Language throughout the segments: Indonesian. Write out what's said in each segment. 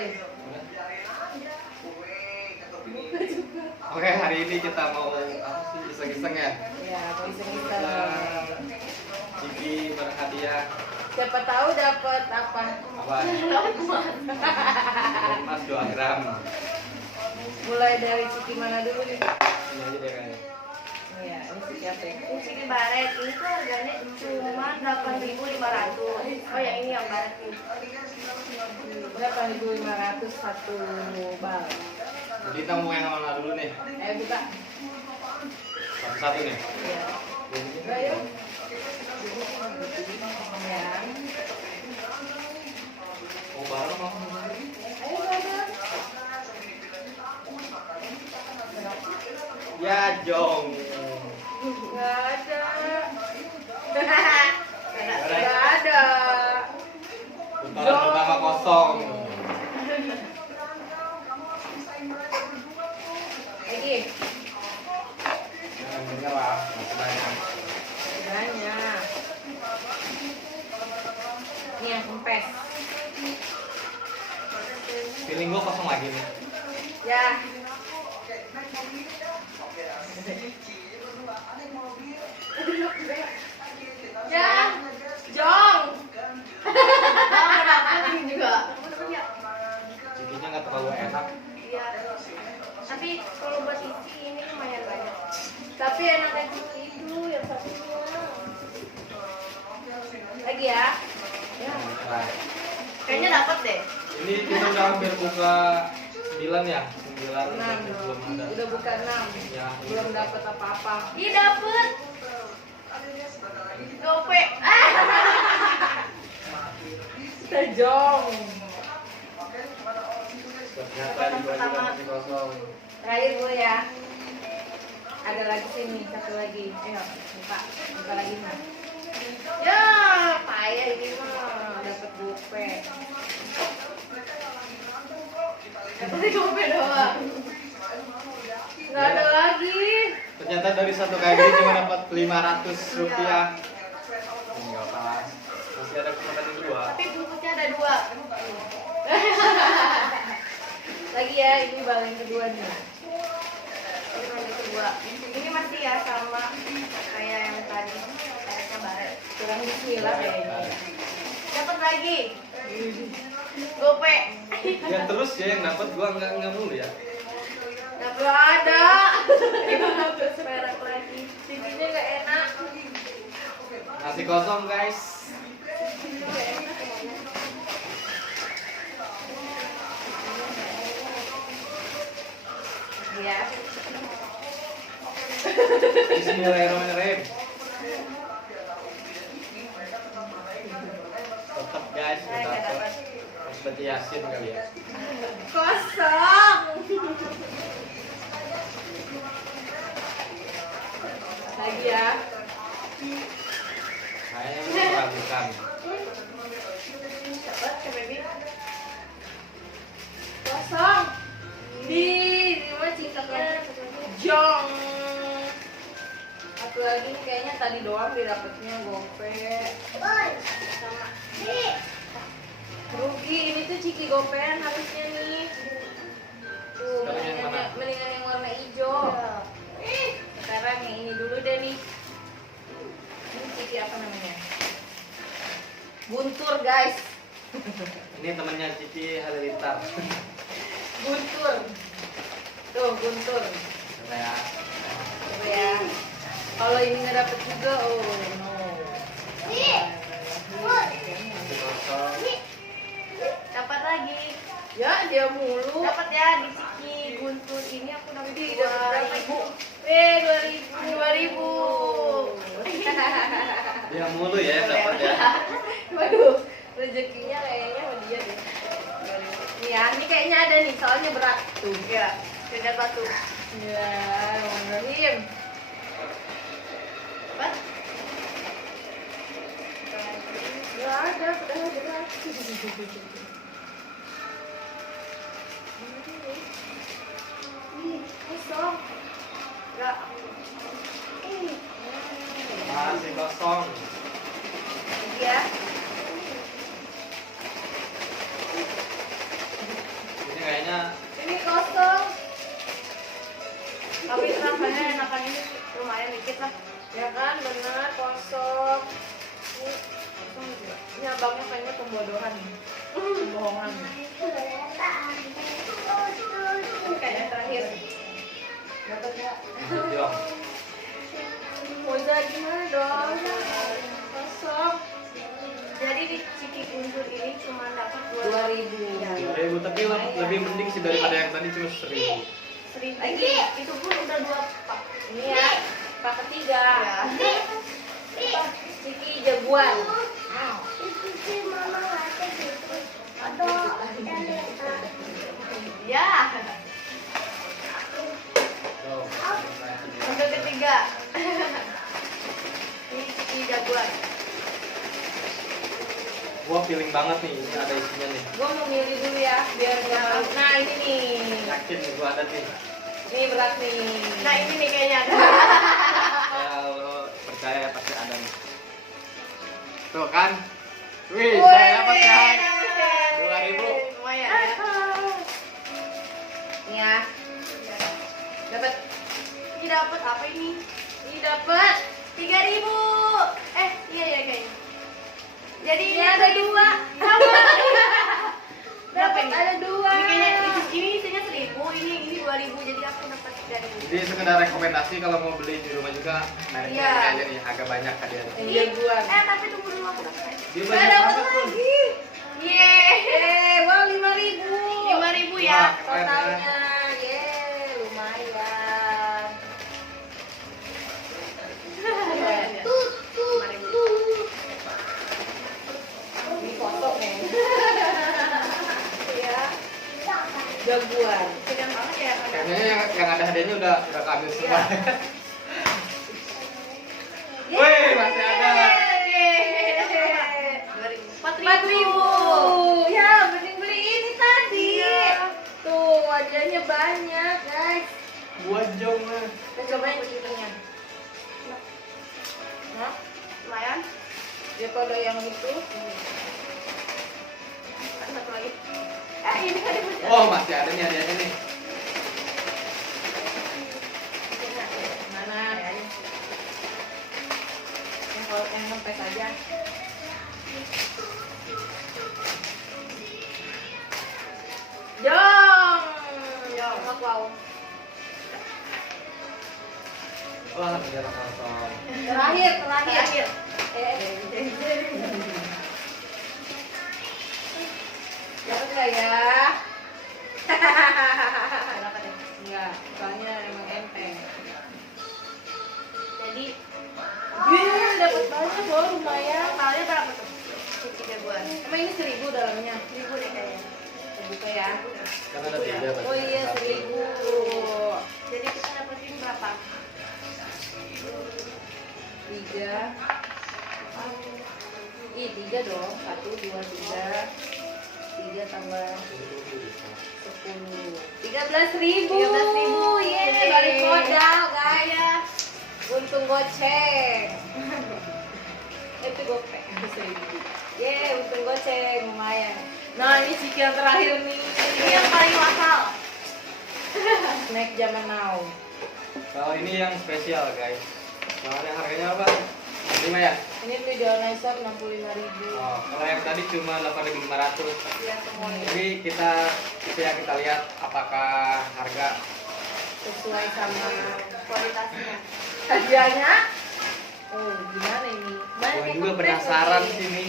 deh. Oke, hari ini kita mau apa sih, iseng-iseng ya? Ya, mau iseng-iseng. Ciki berhadiah. Siapa tahu dapat apa? Apa? Emas 2 gram. Mulai dari Ciki mana dulu nih? Ini aja deh kayaknya. Iya, ini Ciki apa ya? Ini Ciki baret, ini tuh harganya cuma 8.500. Oh ya, ini yang baret nih. 8.500 satu bal. Jadi kita mau yang mana dulu nih? Buka. Satu-satu nih. Iya. Ayo. Ya. Oh, bareng mau. Ayo bareng. Ya, Jong. Nggak ada. Nggak Nggak ada. Putaran pertama kosong. Lagi. Jangan menyerah, masih banyak. Banyak. Ini yang kempes. Feeling gua kosong lagi nih. Ya. Ya. Jong. Ini juga. Cikinya nggak terlalu enak. Iya. Tapi kalau buat isi ini lumayan banyak. Tapi enaknya Ciki itu yang satunya. Lagi ya. Ya. Nah, Kayaknya dapat deh. ini kita udah hampir buka 9 ya? 9 6. belum ada. Udah buka 6. Ya, Belum dapat apa-apa. Ih, dapet. Gope. Kita Jong. Ternyata di baju masih kosong. Terakhir gue ya. Ada lagi sini, satu lagi. Ayo, buka lagi nih. Ya, payah ini mah. Dapat gope. Dapet gope doang. Nggak ada lagi. Ternyata dari satu kayak gini cuma dapat 500 rupiah. Enggak pas. Masih ada kesempatan kedua. Tapi bungkusnya ada 2. Lagi ya, ini bal yang kedua nih. Ini yang kedua. Ini masih ya sama kayak yang tadi. Kayaknya baret. Kurang bismillah kayaknya. Dapat lagi. Gope. Ya terus ya yang dapat gua enggak mulu ya. Nggak ada. Ibu ngambil seperak lagi. Cikinya nggak enak. Masih kosong guys. Ya. Bismillahirrahmanirrahim. Tetap guys, Saya nggak dapat. dapat. Seperti Yasin kali ya. Kosong. Lagi ya. Kayaknya masih meragukan. Dapat ke baby. Kosong. Di mah cingkatnya Jong. Satu lagi nih kayaknya tadi doang didapetnya gope. Sama. Rugi, ini tuh Ciki gopean harusnya nih. Tuh, Sekarang yang mana? mendingan yang warna hijau. Sekarang yang ini dulu deh nih. Ini Ciki apa namanya? Guntur guys. Ini temannya Cici Halilintar. Guntur. Tuh, Guntur. Coba ya. Coba ya. Kalau ini nggak dapet juga, oh no. Masih kosong. Dapat lagi. Ya, dia mulu. Dapat ya di Ciki Guntur ini aku dapat Di dapat 2.000. 2.000. Dia mulu ya yang dapat ya. Waduh, rezekinya kayaknya sama dia deh. Nih ya, ini kayaknya ada nih, soalnya berat. Tuh. Ya, sudah batu. Ya, Rahim. Dapat. Nggak ada, udah berat. Kosong. Enggak. Masih kosong. Ya. rasanya Ini kosong. Tapi rasanya enakan ini lumayan dikit lah. Ya kan, benar kosong. Ini abangnya kayaknya pembodohan. Pembohongan. Kayak terakhir. Dapat ya? Jong. Moza gimana dong? Kosong. Jadi di Ciki Guntur ini cuma dapat 2000. Ya. 2.000 tapi lebih mending sih daripada yang tadi cuma 1.000. 1.000 lagi. Itu pun udah 2 pak. Ini ya, pak ketiga. Ya. Ciki jagoan. Ya. Tuh. Untuk ketiga. Ini Ciki jagoan. Gua feeling banget nih, ini ada isinya nih. Gua mau milih dulu ya, biar nggak tahu. Nah ini nih, Yakin nih gua ada nih. ini berat nih. Nah ini nih kayaknya ada. Kalau percaya pasti ada nih. Tuh kan? Wih, Woi, saya dapat kan? 2.000. Lumayan ya. Nih ya, dapat. Ini dapat apa ini? Ini dapat. 3.000. Iya kayaknya. Jadi Ini ada 2. Sama. Berapa Dapat ini? ada 2. Ini kayaknya ini isinya 1.000, ini 2.000, jadi aku dapat 3.000. Jadi sekedar rekomendasi kalau mau beli di rumah juga merek Iya. aja nih, agak banyak hadiahnya. Ini jagoan. Tapi tunggu dulu aku dapat. Dia Saya banyak dapat banget tuh. lagi. Yeay. Wow 5.000. 5.000 ya. Wah, keren ya. Totalnya. Lumayan. Lumayan ya. 5.000. Ini foto nih. Iya. Jagoan. Sedang banget ya. Kayaknya yang ada hadiahnya udah keambil semua. Wih, masih ada. 4.000. Ya, mending beli ini tadi. Iya. Tuh, wajahnya banyak, guys. Gua jong lah. Kita cobain cikinya. Nah, Lumayan. daripada yang itu. Ada satu lagi. Ini kan dibuat. Oh, masih ada nih hadiahnya nih. Mana? Yang kalau yang ngempes aja. Jong. Jong. Wow. Wah, ternyata kosong. Terakhir. Dapat nggak ya? Dapat ya. Enggak, soalnya emang enteng. Jadi Dapat banyak loh, lumayan. totalnya berapa tuh? 3.000-an. Emang ini 1.000 dalamnya? 1.000 deh kayaknya. Kita buka ya. Kan ada 3 tadi. Oh iya, 1.000. Jadi kita dapetin berapa? 3. Ih, 3 dong. 1, 2, 3. 3 tambah 10. 13.000. 13.000. Yeay, balik modal, guys. Untung goceng. Itu gopek. 1.000. Yeay, untung goceng, lumayan. Nah, ini ciki yang terakhir nih. Ini yang paling mahal. Snack zaman now. Kalau ini yang spesial, guys. Soalnya harganya apa? 5 ya? Ini beli di online shop 65.000. Oh, kalau yang tadi cuma 8.500. Iya semuanya. Jadi kita lihat apakah harga Sesuai sama Kualitasnya. hadiahnya. Oh, gimana ini? Mana gua kayak juga kempes penasaran lagi. sih nih.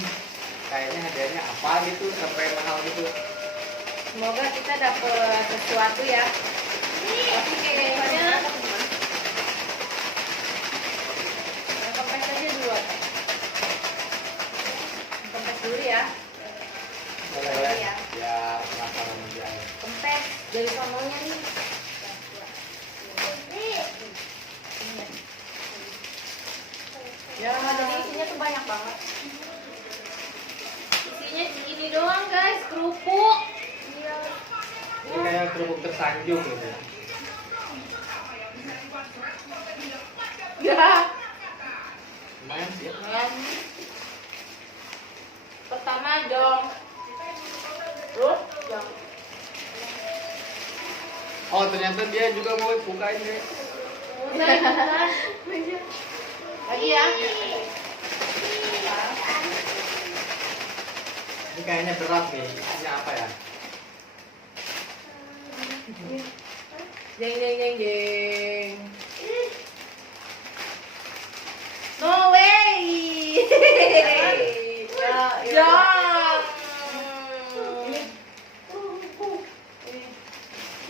Kayaknya hadiahnya apa gitu sampai mahal gitu. Semoga kita dapet sesuatu ya. Tapi kayaknya yang kempes aja dulu. Kempes dulu ya. Boleh Iya. ya penasaran aja. Kempes dari sononya nih. Ya, jadi isinya tuh banyak banget. Isinya ini doang guys, kerupuk. Ini kayak kerupuk tersanjung gitu. Ya. Lumayan sih ya. Lumayan. Pertama dong. Terus dong. ternyata dia juga mau bukain guys. Lagi ya. Ini kayaknya berat nih. Ini apa ya? Jeng jeng jeng jeng. No way. Ya.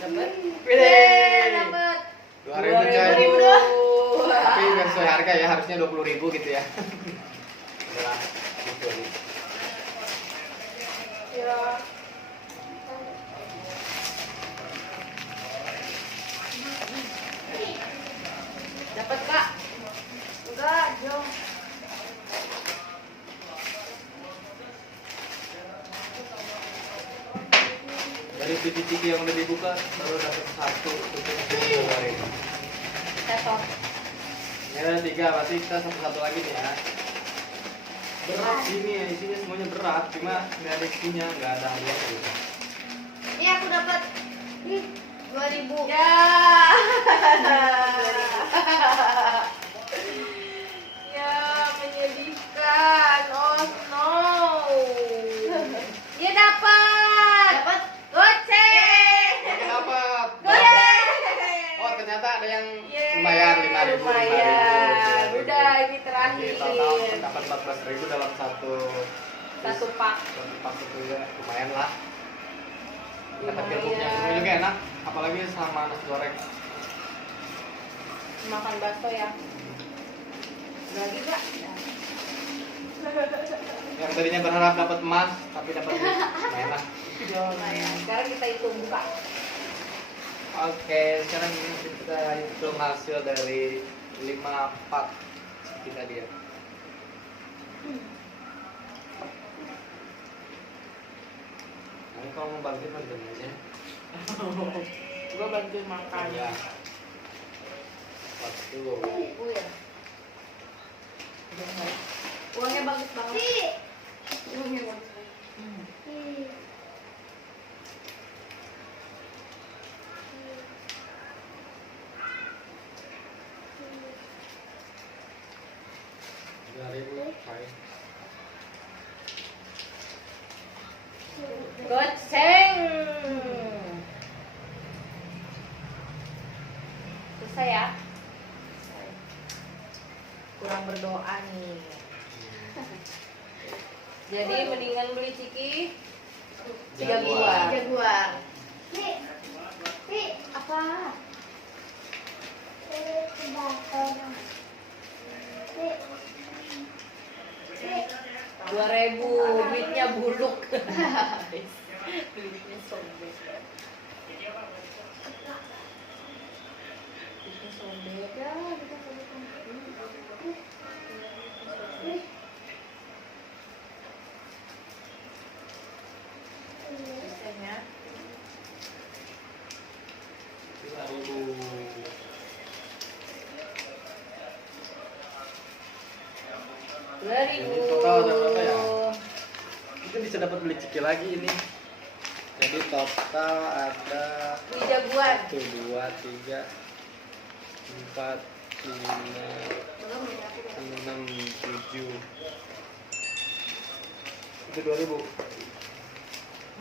Dapat. Dapat. 2.000 coy. 2.000 doang. Tapi kan sesuai harga ya, harusnya 20.000 gitu ya. Udah, gitu nih. Ya. Dapat Kak. Enggak, Jo. Dari ciki yang udah dibuka baru dapat satu untuk 2.000. Satu. Ya ada 3, berarti kita satu lagi nih ya. Berat sih ini, isinya semuanya berat, cuma nggak ada isinya, nggak ada hadiahnya gitu. Ini aku dapat 2.000. Ya. Ya, menyedihkan. Oh no. Dia dapat. Dapat goceng. Oke, dapat. Goceng. Oh ternyata ada yang Yeay, lumayan 5.000. lumayan. Udah ini Oke, terakhir. total dapat 14.000 dalam satu Pak. pak itu ya, lumayan lah. Dapat Lumayan. kerupuknya, kerupuknya juga enak, apalagi sama nasi goreng. Makan bakso ya. Lagi Kak. Yang tadinya berharap dapat emas, tapi dapat duit. Lumayan lah. Lumayan. Sekarang kita hitung buka. Oke, sekarang kita hitung hasil dari 5 part kita dia. Nah, kalau mau bantu bantu aja. Gua bantuin makan. Ya. Satu. Ya. Uangnya bagus banget. Uangnya bagus. Goceng. Selesai ya. Kurang berdoa nih. Jadi mendingan beli ciki Jaguar. Jaguar. Apa? 2.000, duitnya buluk. Duitnya sobek. Duitnya sobek. Ya, kita sobek. Biasanya 2.000. Ini total ada berapa ya? Kita bisa dapat beli ciki lagi ini. Jadi total ada beli Jaguar. 1, 2, 3, 4, 5, 6, 7. Itu 2.000.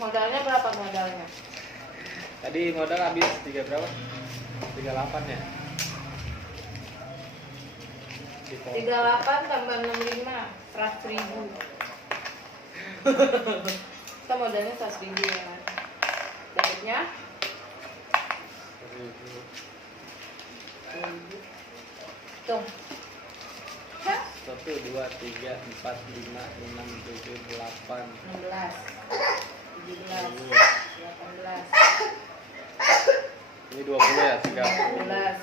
Modalnya berapa modalnya? Tadi modal habis 3 berapa? 38 ya? Di total. 38 tambah 65, 100.000. Kita modalnya 100.000 ya kan? Dapatnya 1.000. 1.000. Tuh. Hah? 1, 2, 3, 4, 5, 6, 7, 8. 16, 17, 18, Ini 20 ya, 30. 19,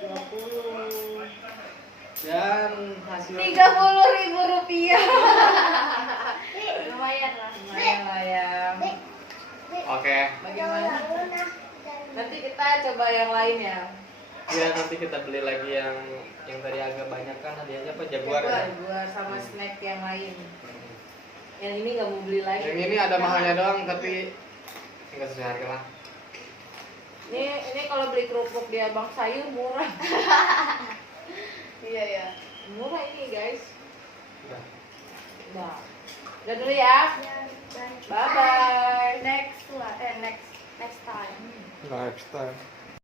20. Dan hasil 30.000 rupiah. Lumayan lah. Lumayan lah ya. Oke. Bagaimana? Nanti kita coba yang lain ya. Ya nanti kita beli lagi yang tadi agak banyak kan hadiahnya apa Jaguar ya? Jaguar sama snack yang lain. Yang ini nggak mau beli lagi. Yang ini ada mahalnya doang tapi nggak sesuai harga lah. kalau beli kerupuk di Abang Sayur murah. Iya ya. Murah ini guys. Udah. Udah. Udah dulu ya. Ya, bye. Bye bye. Next time. Next time.